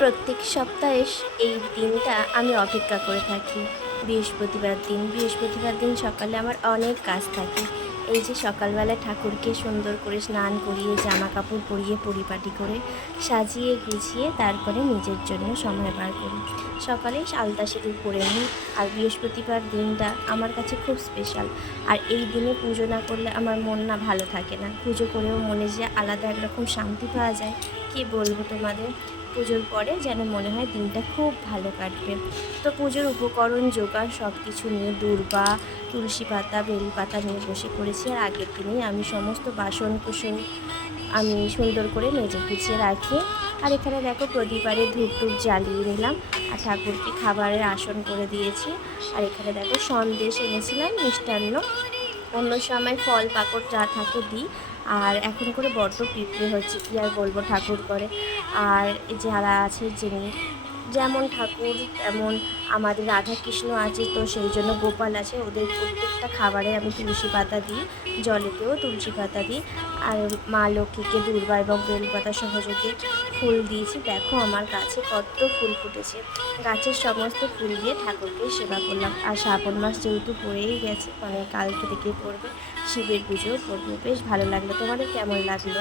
প্রত্যেক সপ্তাহে এই দিনটা আমি অপেক্ষা করে থাকি। বৃহস্পতিবার দিন সকালে আমার অনেক কাজ থাকে। এই যে সকালবেলায় ঠাকুরকে সুন্দর করে স্নান করিয়ে জামা কাপড় পরিয়ে পরিপাটি করে সাজিয়ে গুছিয়ে তারপরে নিজের জন্য সময় বার করি। সকালে আলতা সিঁদুর পরে নিই। আর বৃহস্পতিবার দিনটা আমার কাছে খুব স্পেশাল। আর এই দিনে পুজো না করলে আমার মন না ভালো থাকে না। পুজো করেও মনে যে আলাদা একরকম শান্তি পাওয়া যায়, কী বলবো তোমাদের। পুজোর পরে যেন মনে হয় দিনটা খুব ভালো কাটবে। তো পুজোর উপকরণ জোগাড় সব কিছু নিয়ে দূর্বা, তুলসী পাতা, বেলপাতা নিয়ে বসে পড়েছি। আর আগের দিনেই আমি সমস্ত বাসন কুসন আমি সুন্দর করে মেজে গুছিয়ে রাখি। আর এখানে দেখো প্রদীপ আরে ধূপ টুপ জ্বালিয়ে নিলাম। আর ঠাকুরকে খাবারের আসন করে দিয়েছি। আর এখানে দেখো সন্দেশ এনেছিলাম, মিষ্টান্ন। অন্য সময় ফল পাকড় যা থাকে দিই। আর এখন করে বড্ড পিঁপড়ে হচ্ছে, কী আর বলবো ঠাকুর করে। আর যারা আছে যিনি যেমন ঠাকুর তেমন আমাদের রাধাকৃষ্ণ আছে, তো সেই জন্য গোপাল আছে, ওদের প্রত্যেকটা খাবারে আমি তুলসী পাতা দিই, জলেতেও তুলসী পাতা দিই। আর মা লক্ষ্মীকে দূর্বা এবং বেলপাতা সহযোগে ফুল দিয়েছি। দেখো আমার গাছে কত ফুল ফুটেছে। গাছের সমস্ত ফুল দিয়ে ঠাকুরকে সেবা করলাম। আর শ্রাবণ মাস যেহেতু পড়েই গেছে, মানে কালকে থেকে পড়বে, শিবের পুজোও পড়বে। বেশ ভালো লাগলো। তোমাদের কেমন লাগলো?